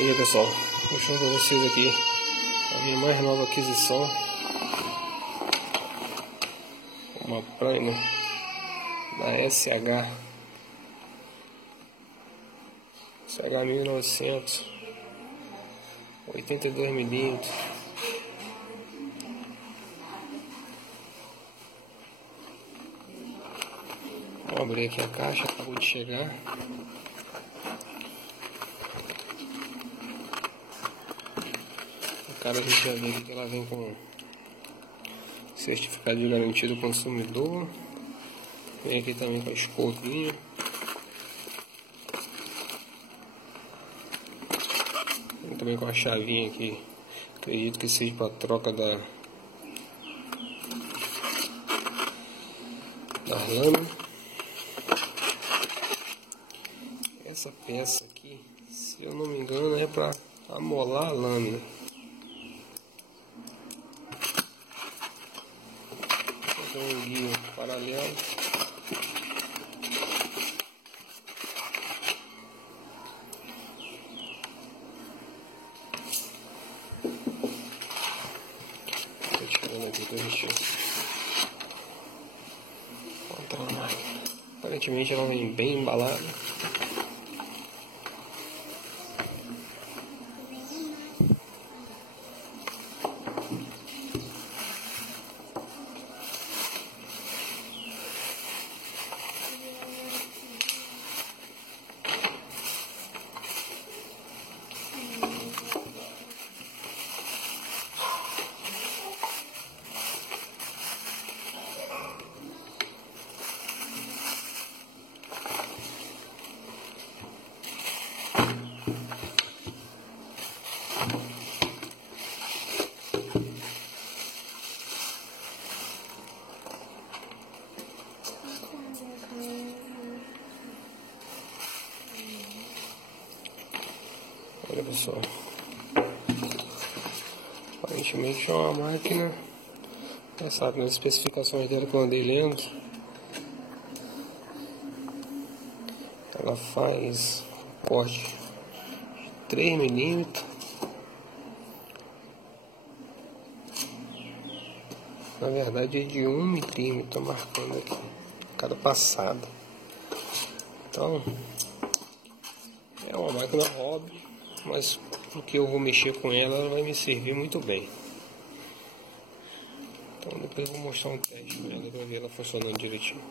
Bom dia, pessoal, mostrando para vocês aqui a minha mais nova aquisição, uma Primer da SH 1900, 82mm. Vou abrir aqui a caixa, acabou de chegar. Cara, a gente já vê que ela vem com certificado de garantia do consumidor. Vem aqui também com a escovinha. Vem também com a chavinha aqui. Acredito que seja para troca da lâmina. Essa peça aqui, se eu não me engano, é para amolar a lâmina. Um guia paralelo. Estou tirando aqui para a gente encontrar a máquina. Aparentemente ela vem bem embalada. Olha, pessoal, aparentemente é uma máquina, já sabe, nas especificações dela que eu andei lendo, ela faz corte de 3mm, na verdade é de 1mm, estou marcando aqui cada passada. Então é uma máquina hobby, mas porque eu vou mexer com ela, ela vai me servir muito bem. Então depois eu vou mostrar um teste nela para ver ela funcionando direitinho.